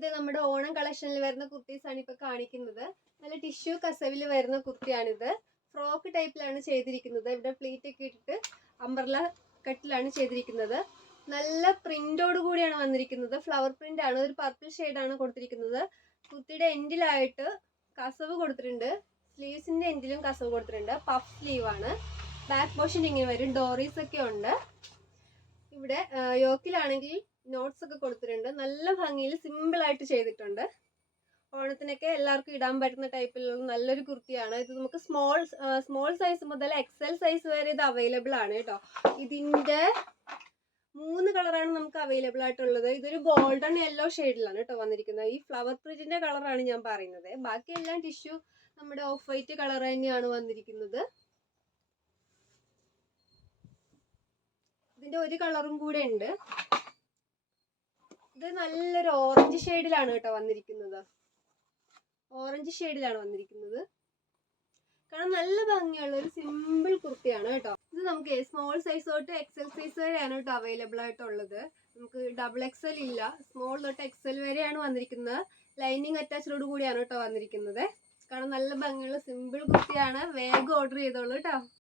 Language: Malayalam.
അപ്പോൾ നമ്മുടെ ഓണം കളക്ഷനിൽ വരുന്ന കുർത്തീസാണ് ഇപ്പോൾ കാണിക്കുന്നത്. നല്ല ടിഷ്യൂ കസവിൽ വരുന്ന കുർത്തിയാണിത്. ഫ്രോക്ക് ടൈപ്പിലാണ് ചെയ്തിരിക്കുന്നത്. ഇവിടെ പ്ലീറ്റ് ഒക്കെ ഇട്ടിട്ട് അംബ്രല കട്ടിലാണ് ചെയ്തിരിക്കുന്നത്. നല്ല പ്രിന്റോട് കൂടിയാണ് വന്നിരിക്കുന്നത്. ഫ്ലവർ പ്രിന്റ് ആണ്. ഒരു പർപ്പിൾ ഷെയ്ഡാണ് കൊടുത്തിരിക്കുന്നത്. കുർത്തിയുടെ എൻഡിലായിട്ട് കസവ് കൊടുത്തിട്ടുണ്ട്. സ്ലീവ്സിന്റെ എൻഡിലും കസവ് കൊടുത്തിട്ടുണ്ട്. പഫ് സ്ലീവ് ആണ്. ബാക്ക് പോർഷൻ ഇങ്ങനെ വരും. ഡോറീസ് ഒക്കെ ഉണ്ട്. ഇവിടെ യോക്കിലാണെങ്കിൽ നോട്ട്സ് ഒക്കെ കൊടുത്തിട്ടുണ്ട്. നല്ല ഭംഗിയിൽ സിമ്പിൾ ആയിട്ട് ചെയ്തിട്ടുണ്ട്. ഓണത്തിനൊക്കെ എല്ലാവർക്കും ഇടാൻ പറ്റുന്ന ടൈപ്പിലുള്ള നല്ലൊരു കുർത്തിയാണ് ഇത്. നമുക്ക് സ്മോൾ സൈസ് മുതൽ എക്സൽ സൈസ് വരെ ഇത് അവൈലബിൾ ആണ് കേട്ടോ. ഇതിന്റെ 3 കളറാണ് നമുക്ക് അവൈലബിൾ ആയിട്ടുള്ളത്. ഇതൊരു ഗോൾഡൻ യെല്ലോ ഷെയ്ഡിലാണ് കേട്ടോ വന്നിരിക്കുന്നത്. ഈ ഫ്ലവർ പ്രിന്റിന്റെ കളറാണ് ഞാൻ പറയുന്നത്. ബാക്കിയെല്ലാം ടിഷ്യൂ നമ്മുടെ ഓഫ് വൈറ്റ് കളർ തന്നെയാണ് വന്നിരിക്കുന്നത്. ഇതിന്റെ ഒരു കളറും കൂടെ ഉണ്ട്. ഇത് നല്ലൊരു ഓറഞ്ച് ഷെയ്ഡിലാണ് കേട്ടോ വന്നിരിക്കുന്നത്. ഓറഞ്ച് ഷെയ്ഡിലാണ് വന്നിരിക്കുന്നത്. കാരണം നല്ല ഭംഗിയുള്ള ഒരു സിമ്പിൾ കുർത്തിയാണ് കേട്ടോ. ഇത് നമുക്ക് സ്മോൾ സൈസ് തൊട്ട് എക്സൽ സൈസ് വരെയാണ് കേട്ടോ അവൈലബിൾ ആയിട്ടുള്ളത്. നമുക്ക് ഡബിൾ എക്സൽ ഇല്ല. സ്മോൾ തൊട്ട് എക്സൽ വരെയാണ് വന്നിരിക്കുന്നത്. ലൈനിങ് അറ്റാച്ചോട് കൂടിയാണ് കേട്ടോ വന്നിരിക്കുന്നത്. കാരണം നല്ല ഭംഗിയുള്ള സിമ്പിൾ കുർത്തിയാണ്. വേഗം ഓർഡർ ചെയ്തോളൂ കേട്ടോ.